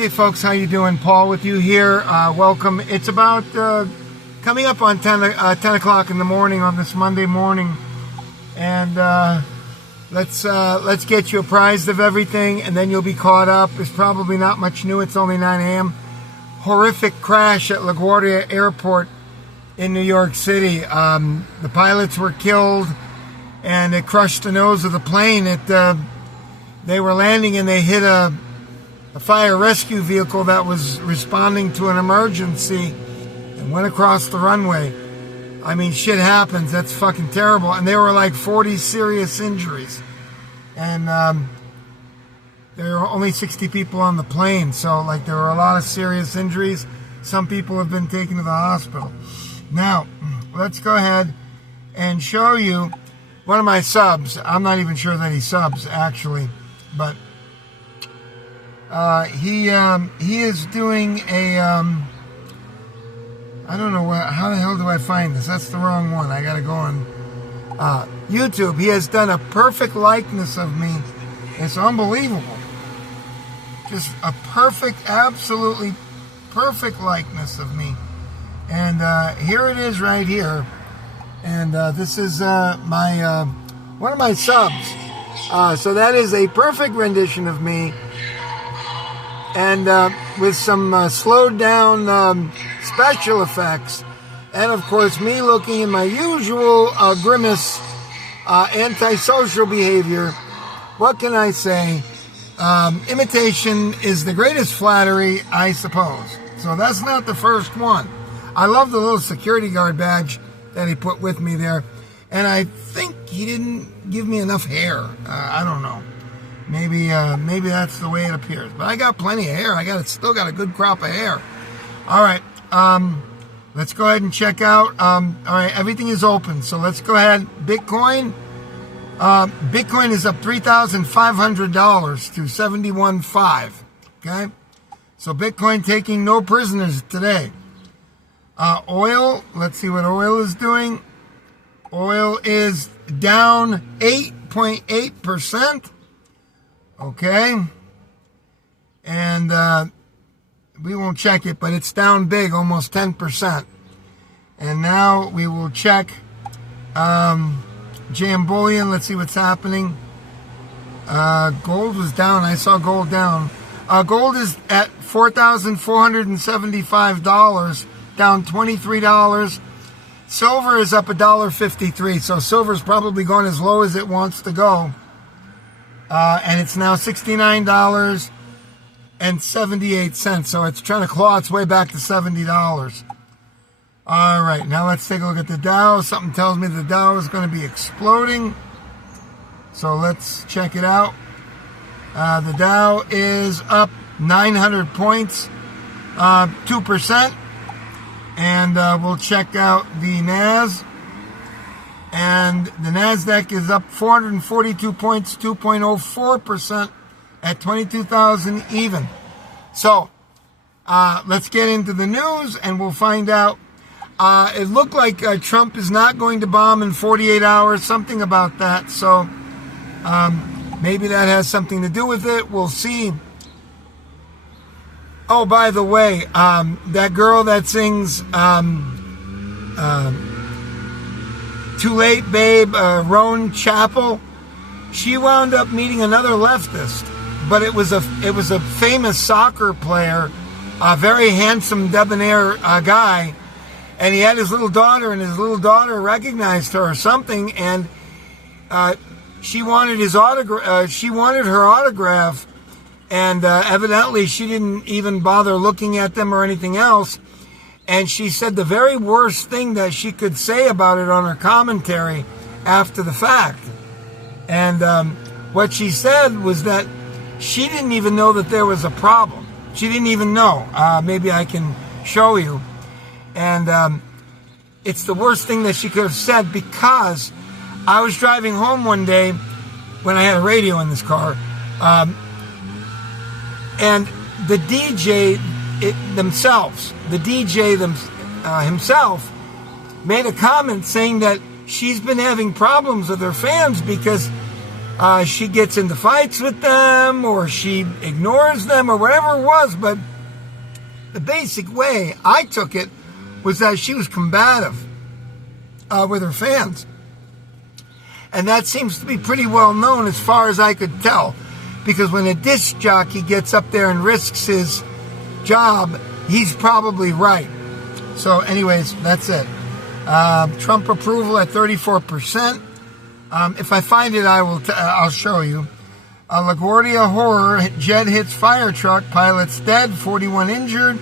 Hey folks, how you doing? Paul with you here. Welcome. It's about coming up on 10 o'clock in the morning on this Monday morning, and let's get you apprised of everything, and then you'll be caught up. It's probably not much new. It's only 9 a.m. Horrific crash at LaGuardia Airport in New York City. The pilots were killed, and it crushed the nose of the plane. They were landing, and they hit a fire rescue vehicle that was responding to an emergency and went across the runway. I mean, shit happens. That's fucking terrible. And there were like 40 serious injuries. And there were only 60 people on the plane. So, like, there were a lot of serious injuries. Some people have been taken to the hospital. Now, let's go ahead and show you one of my subs. I'm not even sure that he subs, actually. But he is doing a, I don't know how the hell do I find this? That's the wrong one. I gotta go on YouTube. He has done a perfect likeness of me. It's unbelievable. Just a perfect, absolutely perfect likeness of me. And here it is right here. And this is my one of my subs. So that is a perfect rendition of me. And with some slowed down special effects, and of course me looking in my usual grimace, antisocial behavior. What can I say? Imitation is the greatest flattery, I suppose. So that's not the first one. I love the little security guard badge that he put with me there, and I think he didn't give me enough hair. I don't know. Maybe that's the way it appears. But I got plenty of hair. Still got a good crop of hair. All right. Let's go ahead and check out. All right. Everything is open. So let's go ahead. Bitcoin. Bitcoin is up $3,500 to 71.5. Okay. So Bitcoin taking no prisoners today. Oil. Let's see what oil is doing. Oil is down 8.8%. Okay, and we won't check it, but it's down big, almost 10%. And now we will check JM Bullion. Let's see what's happening. Gold was down. I saw gold down. Gold is at $4,475, down $23. Silver is up $1.53, so silver's probably gone as low as it wants to go. And it's now $69.78. So it's trying to claw its way back to $70. All right, now let's take a look at the Dow. Something tells me the Dow is going to be exploding. So let's check it out. The Dow is up 900 points, 2%. And we'll check out the NAS. And the NASDAQ is up 442 points, 2.04% at 22,000 even. So, let's get into the news and we'll find out. It looked like Trump is not going to bomb in 48 hours, something about that. So, maybe that has something to do with it. We'll see. Oh, by the way, that girl that sings, Too Late Babe, Roan Chapel, she wound up meeting another leftist, but it was a famous soccer player, a very handsome, debonair guy, and he had his little daughter, and his little daughter recognized her or something, and she wanted his autograph. She wanted her autograph, and evidently she didn't even bother looking at them or anything else. And she said the very worst thing that she could say about it on her commentary after the fact. And what she said was that she didn't even know that there was a problem. She didn't even know. Maybe I can show you. And it's the worst thing that she could have said, because I was driving home one day when I had a radio in this car. And the DJ himself made a comment saying that she's been having problems with her fans because she gets into fights with them, or she ignores them, or whatever it was. But the basic way I took it was that she was combative with her fans. And that seems to be pretty well known as far as I could tell. Because when a disc jockey gets up there and risks his job, he's probably right. So anyways, that's it. Trump approval at 34%. If I find it, I'll show you. LaGuardia horror, jet hits fire truck, pilot's dead, 41 injured.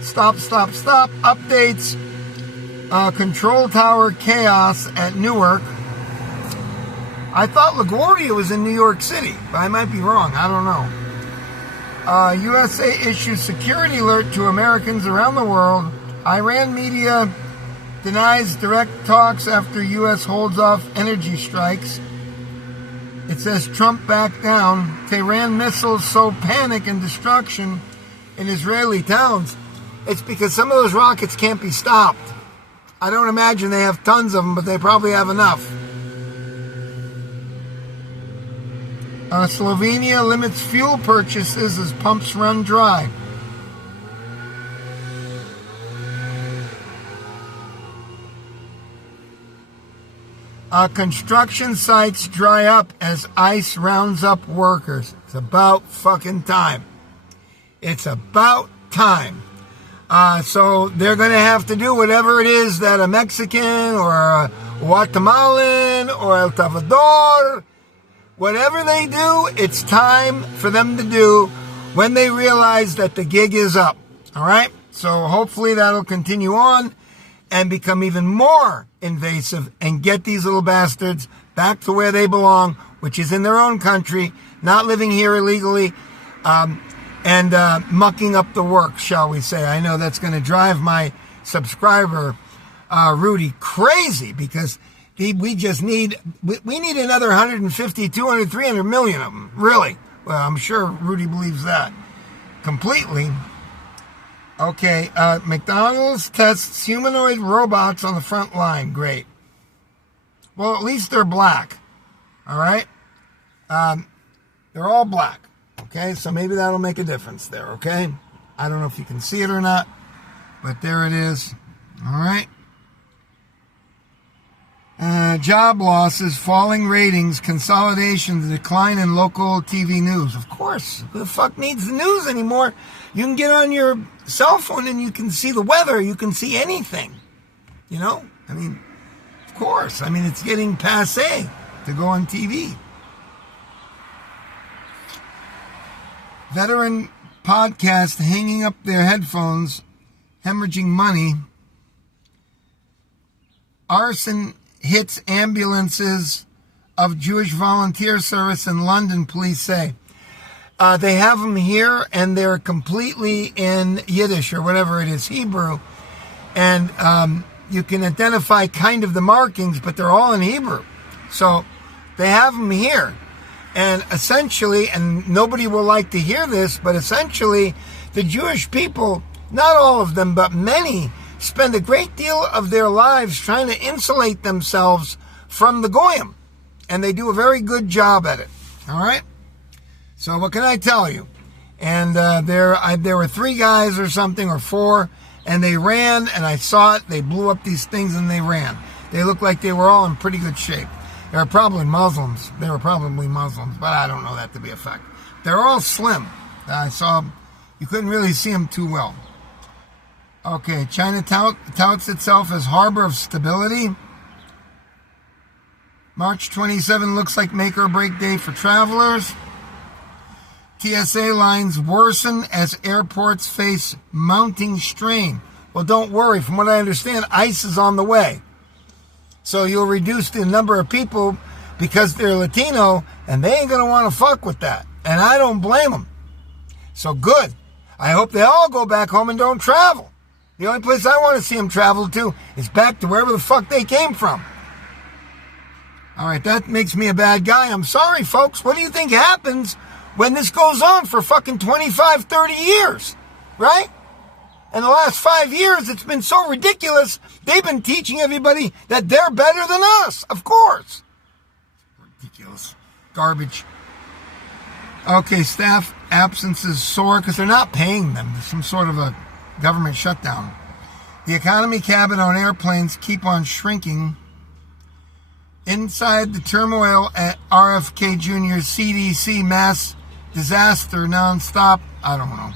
Stop. Updates. Control tower chaos at Newark. I thought LaGuardia was in New York City, but I might be wrong. I don't know. USA issues security alert to Americans around the world. Iran media denies direct talks after U.S. holds off energy strikes. It says Trump backed down. Tehran missiles sow panic and destruction in Israeli towns. It's because some of those rockets can't be stopped. I don't imagine they have tons of them, but they probably have enough. Slovenia limits fuel purchases as pumps run dry. Construction sites dry up as ICE rounds up workers. It's about fucking time. It's about time. So they're going to have to do whatever it is that a Mexican or a Guatemalan or El Salvador, whatever they do, it's time for them to do when they realize that the gig is up. All right? So hopefully that'll continue on and become even more invasive and get these little bastards back to where they belong, which is in their own country, not living here illegally, and mucking up the work, shall we say. I know that's going to drive my subscriber, Rudy, crazy, because we just need another 150, 200, 300 million of them, really. Well, I'm sure Rudy believes that completely. Okay, McDonald's tests humanoid robots on the front line. Great. Well, at least they're black. All right? They're all black. Okay, so maybe that'll make a difference there, okay? I don't know if you can see it or not, but there it is. All right? Job losses, falling ratings, consolidation, the decline in local TV news. Of course, who the fuck needs the news anymore? You can get on your cell phone and you can see the weather. You can see anything. You know? I mean, of course. I mean, it's getting passé to go on TV. Veteran podcast hanging up their headphones, hemorrhaging money. Arson hits ambulances of Jewish volunteer service in London, police say. They have them here, and they're completely in Yiddish or whatever it is, Hebrew. And you can identify kind of the markings, but they're all in Hebrew. So they have them here. And essentially, and nobody will like to hear this, but essentially, the Jewish people, not all of them, but many, spend a great deal of their lives trying to insulate themselves from the Goyim. And they do a very good job at it. All right? So what can I tell you? And there were 3 guys or something, or 4, and they ran, and I saw it. They blew up these things, and they ran. They looked like they were all in pretty good shape. They were probably Muslims, but I don't know that to be a fact. They're all slim. I saw them. You couldn't really see them too well. Okay, China touts itself as harbor of stability. March 27 looks like make or break day for travelers. TSA lines worsen as airports face mounting strain. Well, don't worry. From what I understand, ICE is on the way. So you'll reduce the number of people because they're Latino, and they ain't going to want to fuck with that. And I don't blame them. So good. I hope they all go back home and don't travel. The only place I want to see them travel to is back to wherever the fuck they came from. All right, that makes me a bad guy. I'm sorry, folks. What do you think happens when this goes on for fucking 25, 30 years? Right? In the last 5 years, it's been so ridiculous, they've been teaching everybody that they're better than us. Of course. Ridiculous. Garbage. Okay, staff absences soar because they're not paying them. There's some sort of a government shutdown. The economy cabin on airplanes keep on shrinking. Inside the turmoil at RFK Jr.'s CDC mass disaster nonstop. I don't know.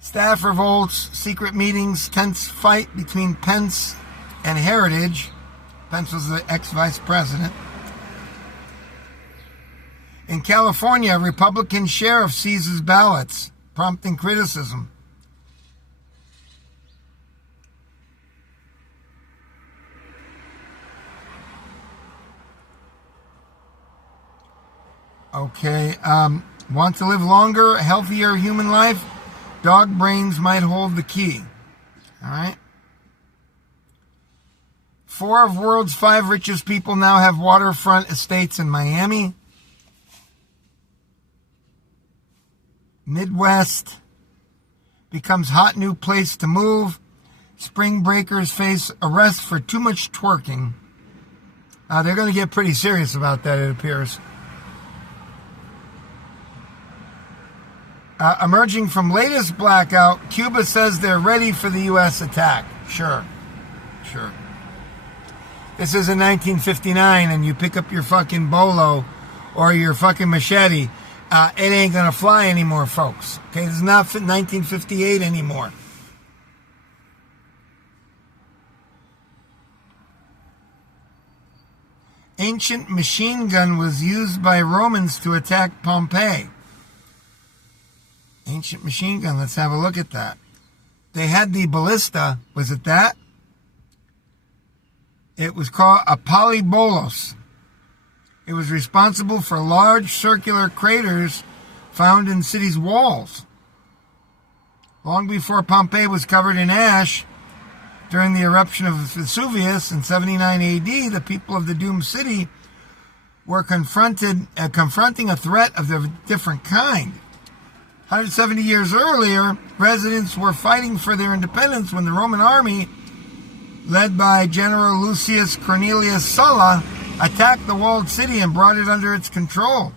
Staff revolts, secret meetings, tense fight between Pence and Heritage. Pence was the ex-vice president. In California, a Republican sheriff seizes ballots, prompting criticism. Okay, want to live longer, healthier human life? Dog brains might hold the key. All right. 4 of world's 5 richest people now have waterfront estates in Miami. Midwest becomes hot new place to move. Spring breakers face arrest for too much twerking. They're going to get pretty serious about that, it appears. Emerging from latest blackout, Cuba says they're ready for the U.S. attack. Sure. This is in 1959, and you pick up your fucking bolo or your fucking machete. It ain't gonna fly anymore, folks. Okay, this is not 1958 anymore. Ancient machine gun was used by Romans to attack Pompeii. Ancient machine gun, let's have a look at that. They had the ballista, was it that? It was called a polybolos. It was responsible for large circular craters found in cities' walls. Long before Pompeii was covered in ash, during the eruption of Vesuvius in 79 AD, the people of the doomed city were confronting a threat of a different kind. 170 years earlier, residents were fighting for their independence when the Roman army, led by General Lucius Cornelius Sulla, attacked the walled city and brought it under its control.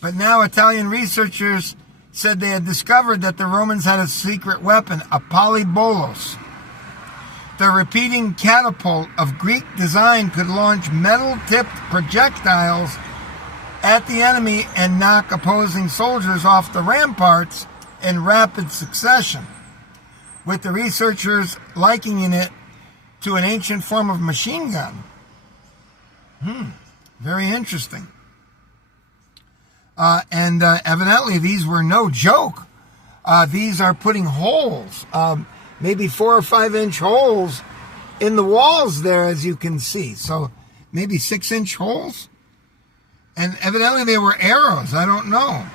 But now Italian researchers said they had discovered that the Romans had a secret weapon, a polybolos. The repeating catapult of Greek design could launch metal-tipped projectiles at the enemy and knock opposing soldiers off the ramparts in rapid succession, with the researchers likening it to an ancient form of machine gun. Very interesting. And evidently these were no joke. These are putting holes, maybe 4 or 5 inch holes in the walls there, as you can see. So maybe 6-inch holes. And evidently they were arrows. I don't know.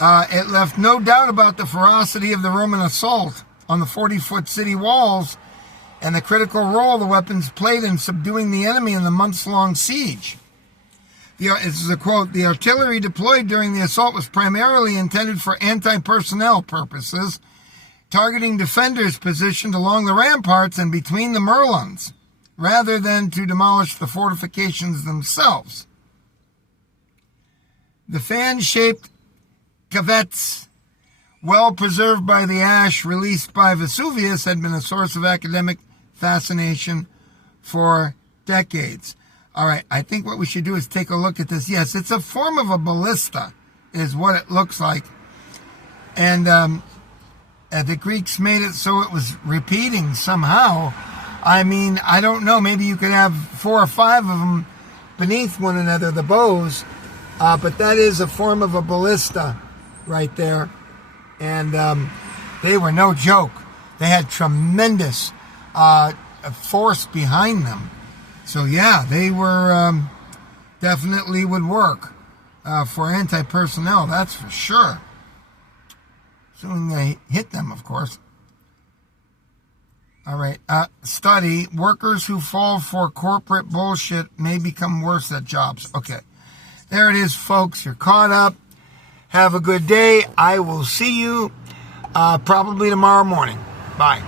It left no doubt about the ferocity of the Roman assault on the 40-foot city walls and the critical role the weapons played in subduing the enemy in the months-long siege. This is a quote, "The artillery deployed during the assault was primarily intended for anti-personnel purposes, targeting defenders positioned along the ramparts and between the merlons, rather than to demolish the fortifications themselves. The fan-shaped cavettes, well preserved by the ash released by Vesuvius, had been a source of academic fascination for decades." All right, I think what we should do is take a look at this. Yes, it's a form of a ballista, is what it looks like. And the Greeks made it so it was repeating somehow. I mean, I don't know. Maybe you could have 4 or 5 of them beneath one another, the bows. But that is a form of a ballista right there. And they were no joke. They had tremendous force behind them. So yeah, they were definitely would work for anti-personnel, that's for sure. Assuming they hit them, of course. All right, study, workers who fall for corporate bullshit may become worse at jobs. Okay, there it is, folks. You're caught up. Have a good day. I will see you probably tomorrow morning. Bye.